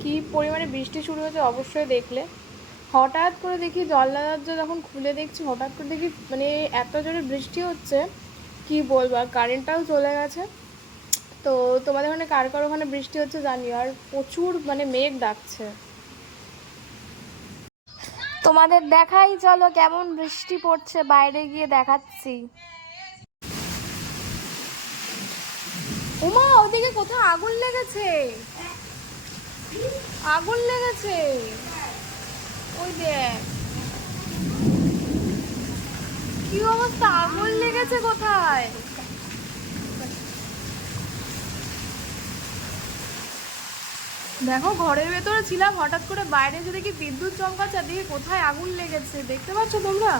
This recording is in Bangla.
কি পরিমাণে বৃষ্টি শুরু হয়েছে অবশ্যই দেখলে। হঠাৎ করে দেখি জানলা দরজা যখন খুলে দেখছি, হঠাৎ করে দেখি মানে এত জোরে বৃষ্টি হচ্ছে কি বলবো, আর কারেন্টটাও চলে গেছে। তো তোমাদের ওখানে কার কার ওখানে বৃষ্টি হচ্ছে জানি, আর প্রচুর মানে মেঘ ডাকছে। তোমাদের দেখাই, চলো কেমন বৃষ্টি পড়ছে, বাইরে গিয়ে দেখাচ্ছি। ওমা, ওদিকে কোথাও আগুন লেগেছে, আগুন লেগেছে, ওই দেখ কি অবস্থা, আগুন লেগেছে কোথায়। দেখো ঘরের ভেতরে ছিলাম, হঠাৎ করে বাইরে এসে দেখি বিদ্যুৎ চমকাচ্ছে, দিকে কোথায় আগুন লেগেছে দেখতে পাচ্ছ তোমরা।